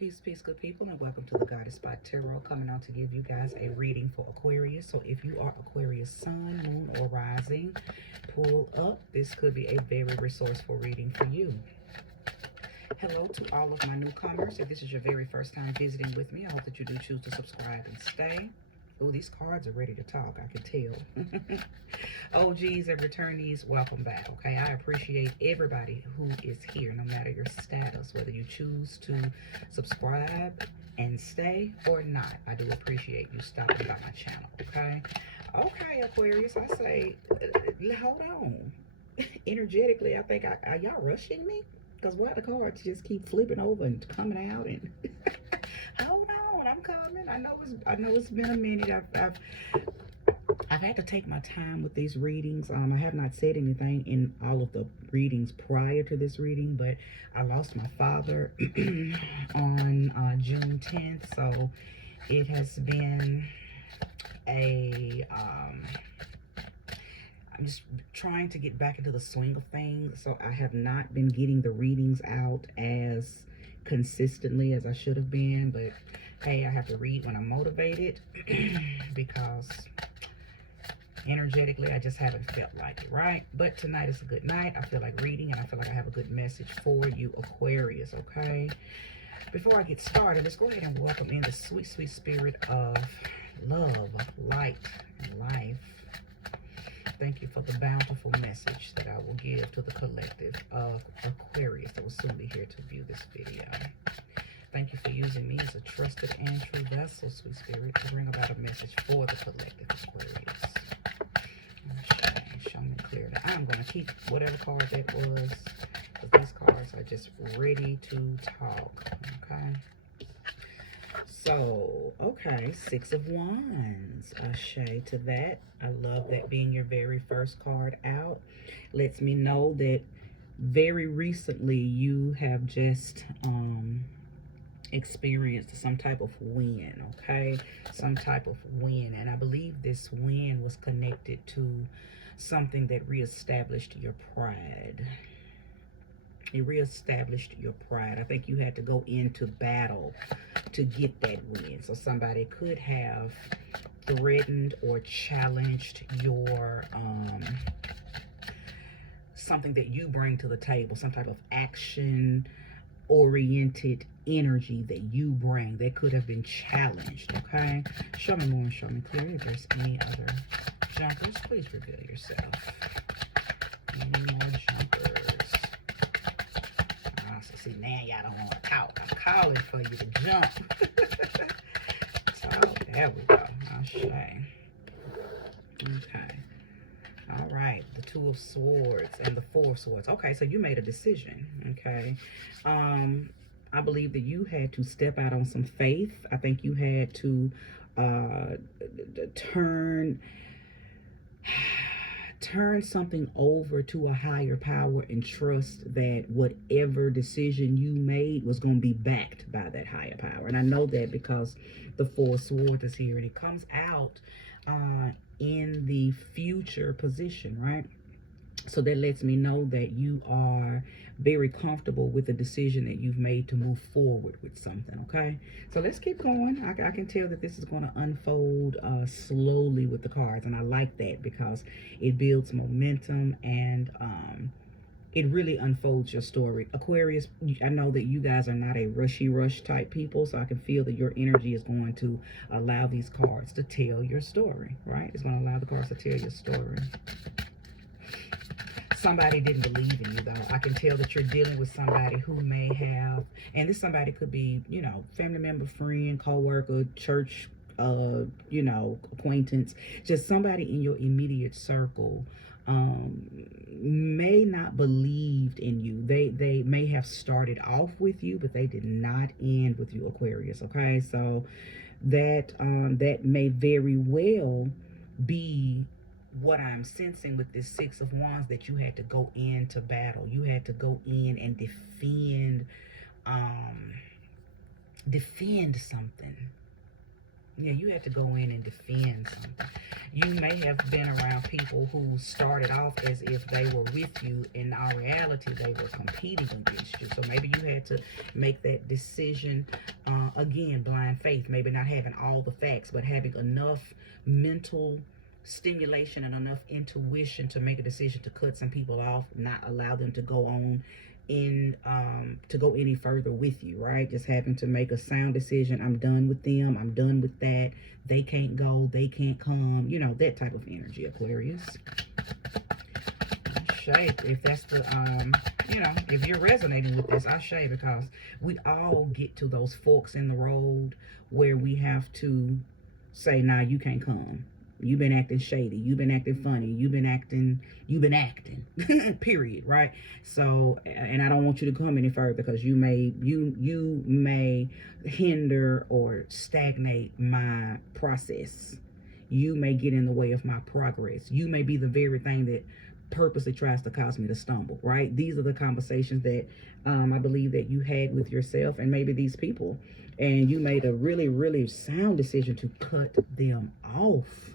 Peace, peace, good people, and welcome to the Goddess Spot Tarot, coming out to give you guys a reading for Aquarius. So if you are Aquarius sun, moon, or rising, pull up. This could be a very resourceful reading for you. Hello to all of my newcomers. If this is your very first time visiting with me, I hope that you do choose to subscribe and stay. Oh, these cards are ready to talk, I can tell. OGs and returnees, welcome back, okay? I appreciate everybody who is here, no matter your status, whether you choose to subscribe and stay or not. I do appreciate you stopping by my channel, okay? Okay, Aquarius, I say, hold on. Energetically, I think, are y'all rushing me? Because why the cards just keep flipping over and coming out and... Hold on, I'm coming. I know it's been a minute. I've had to take my time with these readings. I have not said anything in all of the readings prior to this reading, but I lost my father on June 10th, so it has been a I'm just trying to get back into the swing of things, so I have not been getting the readings out as consistently as I should have been, but hey, I have to read when I'm motivated because energetically I just haven't felt like it, right? But tonight is a good night. I feel like reading, and I feel like I have a good message for you, Aquarius, okay? Before I get started, let's go ahead and welcome in the sweet, sweet spirit of love, light, and life. Thank you for the bountiful message that I will give to the collective of Aquarius that will soon be here to view this video. Thank you for using me as a trusted and true vessel, sweet spirit, to bring about a message for the collective Aquarius. Show me clearly. I'm going to keep whatever card that was, because these cards are just ready to talk, okay? So, okay, Six of Wands, Ashe to that. I love that being your very first card out. Lets me know that very recently you have just experienced some type of win, okay? Some type of win. And I believe this win was connected to something that reestablished your pride. It reestablished your pride. I think you had to go into battle to get that win. So somebody could have threatened or challenged your something that you bring to the table, some type of action oriented energy that you bring that could have been challenged, okay? Show me more and show me clearly. If there's any other jumpers, please reveal yourself. Any more jumpers? So see, now y'all don't want to talk. I'm calling for you to jump. So there we go. Ashe. Okay. All right, the Two of Swords and the Four of Swords. Okay, so you made a decision, okay? I believe that you had to step out on some faith. I think you had to turn something over to a higher power and trust that whatever decision you made was going to be backed by that higher power. And I know that because the Four of Swords is here, and it comes out in the future position, right? So that lets me know that you are very comfortable with the decision that you've made to move forward with something, okay? So let's keep going. I can tell that this is going to unfold slowly with the cards, and I like that because it builds momentum and it really unfolds your story. Aquarius, I know that you guys are not a rush type people, so I can feel that your energy is going to allow these cards to tell your story, right? It's going to allow the cards to tell your story. Somebody didn't believe in you, though. I can tell that you're dealing with somebody who may have, and this somebody could be, you know, family member, friend, co-worker, church, you know, acquaintance, just somebody in your immediate circle may not believed in you. They may have started off with you, but they did not end with you, Aquarius, okay? So that that may very well be what I'm sensing with this Six of Wands, that you had to go into battle. You had to go in and defend something. Yeah, you had to go in and defend something. You may have been around people who started off as if they were with you. In our reality, they were competing against you. So maybe you had to make that decision. Again, blind faith. Maybe not having all the facts, but having enough mental stimulation and enough intuition to make a decision to cut some people off, not allow them to go on in to go any further with you, right? Just having to make a sound decision. I'm done with them, I'm done with that, they can't go, they can't come, you know, that type of energy, Aquarius. Shape, if that's the you know, if you're resonating with this, I shade, because we all get to those forks in the road where we have to say, nah, you can't come. You've been acting shady. You've been acting funny. You've been acting, period, right? So, and I don't want you to come any further, because you may hinder or stagnate my process. You may get in the way of my progress. You may be the very thing that purposely tries to cause me to stumble, right? These are the conversations that I believe that you had with yourself and maybe these people, and you made a really, really sound decision to cut them off.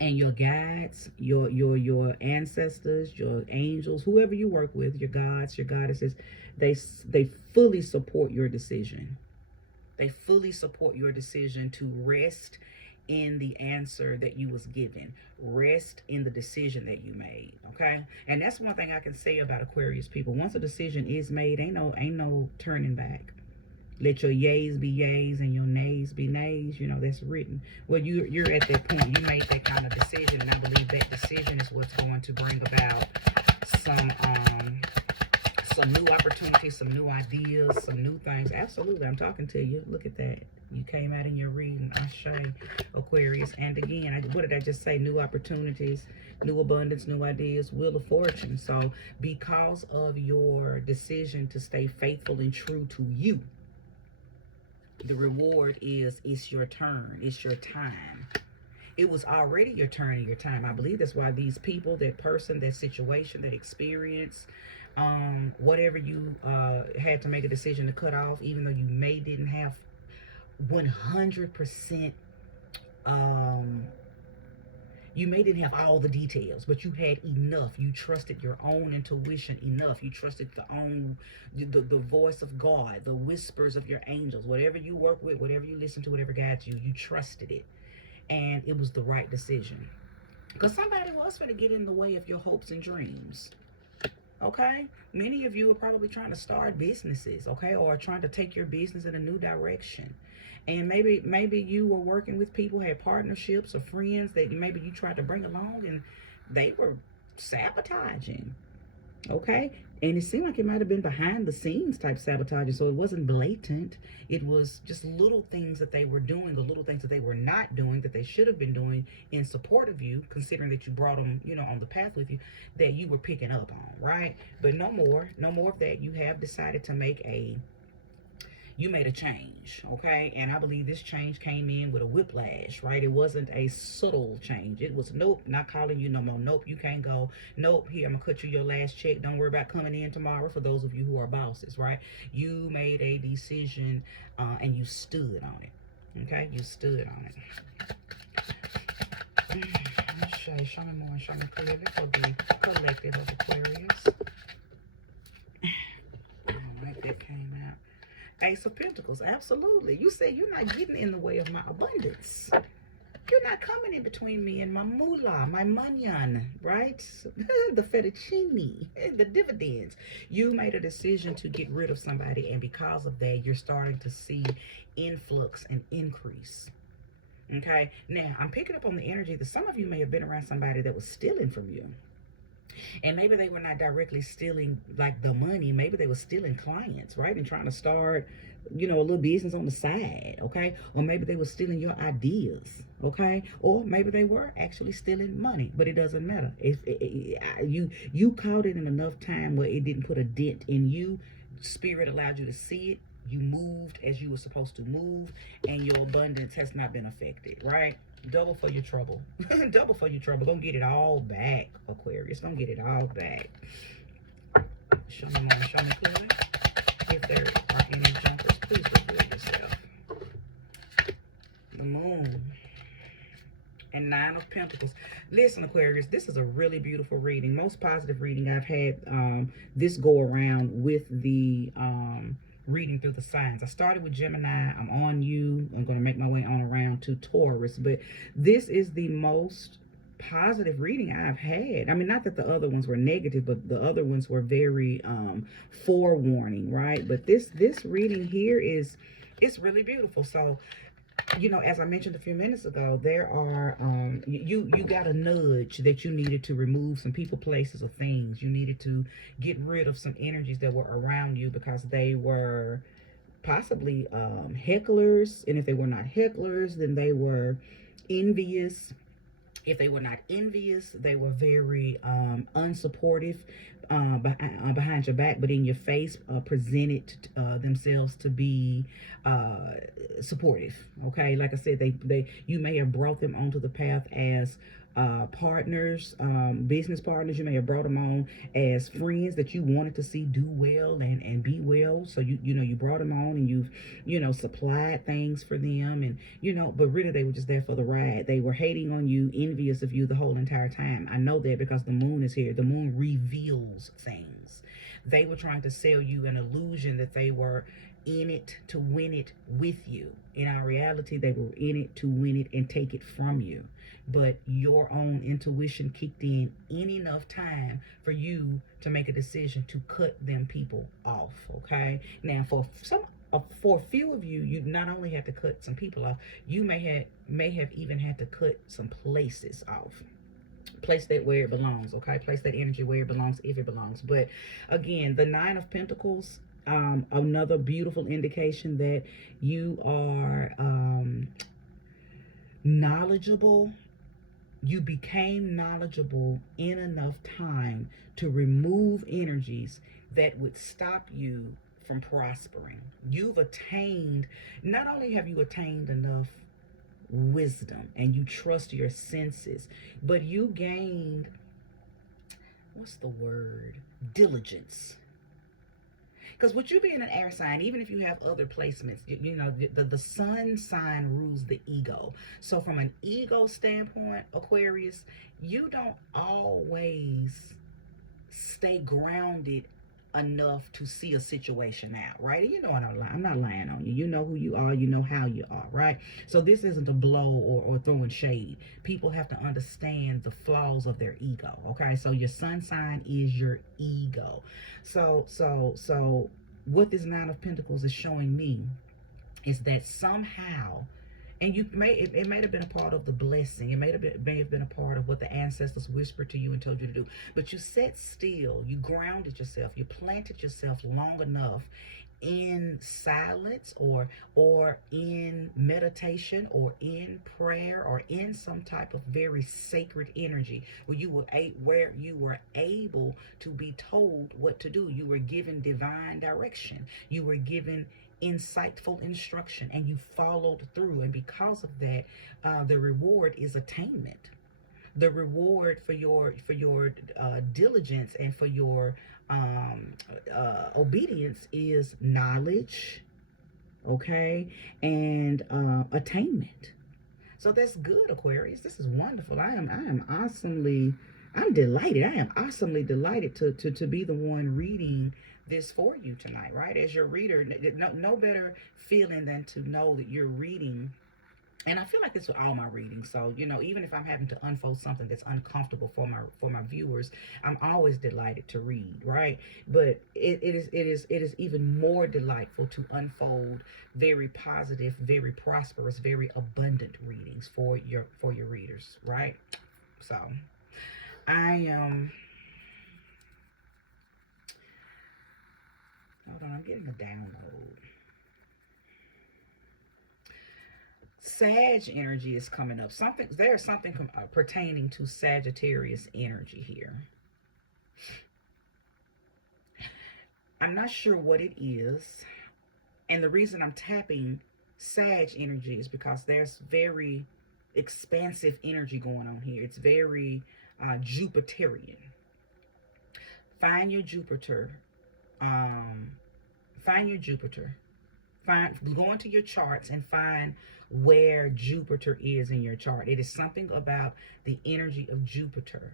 And your guides, your ancestors, your angels, whoever you work with, your gods, your goddesses, they fully support your decision. They fully support your decision to rest in the answer that you was given. Rest in the decision that you made. Okay? And that's one thing I can say about Aquarius people. Once a decision is made, ain't no turning back. Let your yays be yays and your nays be nays. You know, that's written. Well, you're at that point. You made that kind of decision, and I believe that decision is what's going to bring about some new opportunities, some new ideas, some new things. Absolutely, I'm talking to you. Look at that. You came out in your reading. I show Aquarius. And again, what did I just say? New opportunities, new abundance, new ideas, wheel of fortune. So because of your decision to stay faithful and true to you, the reward is, it's your turn. It's your time. It was already your turn and your time. I believe that's why these people, that person, that situation, that experience, whatever you had to make a decision to cut off, even though you didn't have 100%, you may didn't have all the details, but you had enough. You trusted your own intuition enough. You trusted the voice of God, the whispers of your angels, whatever you work with, whatever you listen to, whatever guides you, you trusted it. And it was the right decision. Because somebody was going to get in the way of your hopes and dreams. Okay? Many of you are probably trying to start businesses, okay? Or trying to take your business in a new direction. And maybe you were working with people, had partnerships or friends that maybe you tried to bring along, and they were sabotaging. Okay? And it seemed like it might have been behind the scenes type sabotaging. So it wasn't blatant. It was just little things that they were doing, or little things that they were not doing that they should have been doing in support of you, considering that you brought them, you know, on the path with you, that you were picking up on, right? But no more of that. You have decided to you made a change, okay? And I believe this change came in with a whiplash, right? It wasn't a subtle change. It was, nope, not calling you no more. Nope, you can't go. Nope, here, I'm gonna cut you your last check. Don't worry about coming in tomorrow, for those of you who are bosses, right? You made a decision and you stood on it, okay? You stood on it. Show me more and show me clearly for the collective of Aquarius. All right, that came out. Ace of Pentacles, absolutely. You say you're not getting in the way of my abundance. You're not coming in between me and my moolah, my manyan, right? The fettuccine, the dividends. You made a decision to get rid of somebody, and because of that, you're starting to see influx and increase. Okay? Now, I'm picking up on the energy that some of you may have been around somebody that was stealing from you. And maybe they were not directly stealing like the money. Maybe they were stealing clients, right? And trying to start, you know, a little business on the side, okay? Or maybe they were stealing your ideas, okay? Or maybe they were actually stealing money, but it doesn't matter. You caught it in enough time where it didn't put a dent in you. Spirit allowed you to see it. You moved as you were supposed to move, and your abundance has not been affected, right? Double for your trouble. Double for your trouble. Don't get it all back, Aquarius. Don't get it all back. Show me more. Show me clearly. If there are any jumpers, please reveal yourself. Pentacles. Listen, Aquarius, this is a really beautiful reading. Most positive reading I've had this go around with the reading through the signs. I started with Gemini. I'm on you. I'm going to make my way on around to Taurus. But this is the most positive reading I've had. I mean, not that the other ones were negative, but the other ones were very forewarning, right? But this reading here is, it's really beautiful. So, you know, as I mentioned a few minutes ago, there are you got a nudge that you needed to remove some people, places, or things. You needed to get rid of some energies that were around you because they were possibly hecklers, and if they were not hecklers, then they were envious. If they were not envious, they were very unsupportive behind your back, but in your face presented themselves to be supportive. Okay, like I said, you may have brought them onto the path as partners, business partners. You may have brought them on as friends that you wanted to see do well and be well. So you brought them on, and you've supplied things for them, and but really they were just there for the ride. They were hating on you, envious of you the whole entire time. I know that because the moon is here. The moon reveals things. They were trying to sell you an illusion that they were in it to win it with you. In our reality, they were in it to win it and take it from you. But your own intuition kicked in enough time for you to make a decision to cut them people off. Okay, now for a few of you, you not only had to cut some people off, you may have even had to cut some places off. Place that where it belongs. Okay, place that energy where it belongs, if it belongs. But again, the Nine of Pentacles, another beautiful indication that you are knowledgeable. You became knowledgeable in enough time to remove energies that would stop you from prospering. You've attained, not only have you attained enough wisdom and you trust your senses, but you gained, what's the word? Diligence. Because with you being an air sign, even if you have other placements, the sun sign rules the ego. So from an ego standpoint, Aquarius, you don't always stay grounded enough to see a situation out, right? And I'm not lying on you. You know who you are. You know how you are, right? So this isn't a blow or throwing shade. People have to understand the flaws of their ego, okay? So your sun sign is your ego. So what this Nine of Pentacles is showing me is that somehow, and it may have been a part of the blessing. It may have been a part of what the ancestors whispered to you and told you to do. But you sat still, you grounded yourself, you planted yourself long enough in silence or in meditation or in prayer or in some type of very sacred energy where you were able to be told what to do. You were given divine direction. You were given insightful instruction, and you followed through, and because of that, the reward is attainment. The reward for your diligence and for your obedience is knowledge, okay, and attainment. So that's good, Aquarius. This is wonderful. I'm delighted. I am awesomely delighted to be the one reading this for you tonight, right? As your reader, no better feeling than to know that you're reading. And I feel like this with all my readings. So, even if I'm having to unfold something that's uncomfortable for my viewers, I'm always delighted to read, right? But it is even more delightful to unfold very positive, very prosperous, very abundant readings for your readers, right? So hold on, I'm getting a download. Sag energy is coming up. There's something pertaining to Sagittarius energy here. I'm not sure what it is. And the reason I'm tapping Sag energy is because there's very expansive energy going on here. It's very Jupiterian. Find your Jupiter. Go into your charts and find where Jupiter is in your chart. It is something about the energy of Jupiter,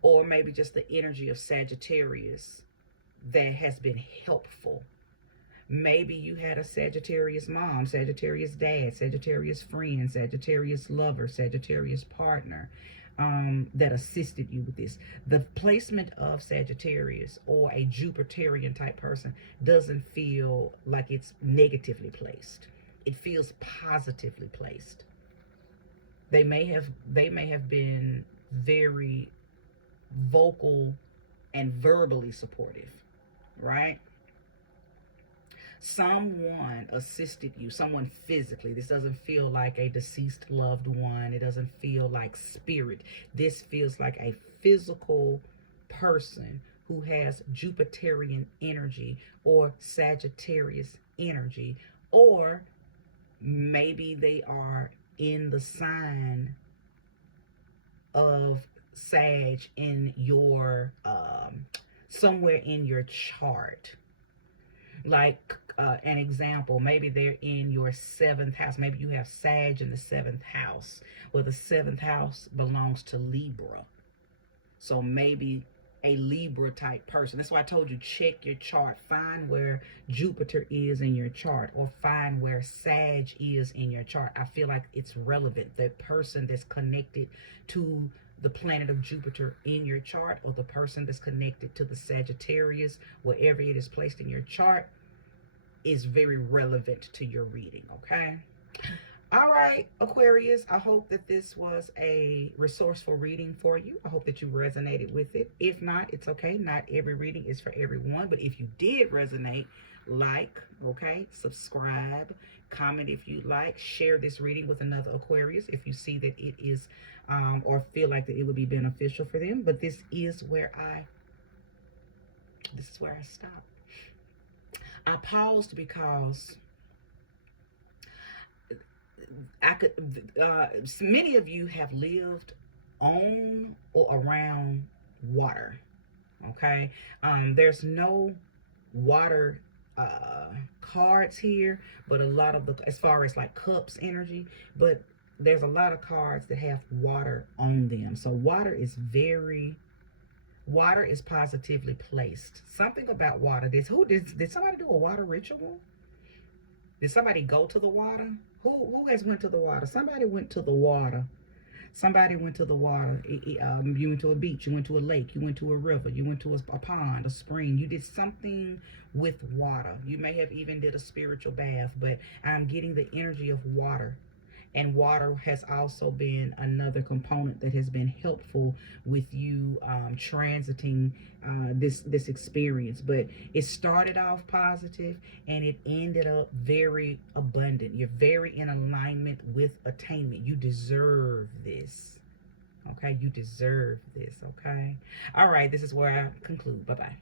or maybe just the energy of Sagittarius, that has been helpful. Maybe you had a Sagittarius mom, Sagittarius dad, Sagittarius friend, Sagittarius lover, Sagittarius partner, that assisted you with this. The placement of Sagittarius or a Jupiterian type person doesn't feel like it's negatively placed. It feels positively placed. They may have been very vocal and verbally supportive, right? Someone assisted you, someone physically. This doesn't feel like a deceased loved one. It doesn't feel like spirit. This feels like a physical person who has Jupiterian energy or Sagittarius energy, or maybe they are in the sign of Sag in your somewhere in your chart. Like an example, maybe they're in your 7th house. Maybe you have Sag in the 7th house. Well, the 7th house belongs to Libra. So maybe a Libra type person. That's why I told you, check your chart. Find where Jupiter is in your chart, or find where Sag is in your chart. I feel like it's relevant. The person that's connected to the planet of Jupiter in your chart, or the person that's connected to the Sagittarius, wherever it is placed in your chart, is very relevant to your reading, okay? All right, Aquarius, I hope that this was a resourceful reading for you. I hope that you resonated with it. If not, it's okay. Not every reading is for everyone, but if you did resonate, like, okay, subscribe, comment if you like, share this reading with another Aquarius if you see that it is or feel like that it would be beneficial for them. But this is where I stop. I paused because many of you have lived on or around water, okay? There's no water cards here, but a lot of as far as like cups energy, but there's a lot of cards that have water on them. So water is positively placed. Something about water. Did somebody do a water ritual? Did somebody go to the water? Who has went to the water? Somebody went to the water. Somebody went to the water. You went to a beach. You went to a lake. You went to a river. You went to a pond, a spring. You did something with water. You may have even did a spiritual bath, but I'm getting the energy of water. And water has also been another component that has been helpful with you transiting this experience. But it started off positive and it ended up very abundant. You're very in alignment with attainment. You deserve this. Okay, you deserve this. Okay. All right, this is where I conclude. Bye-bye.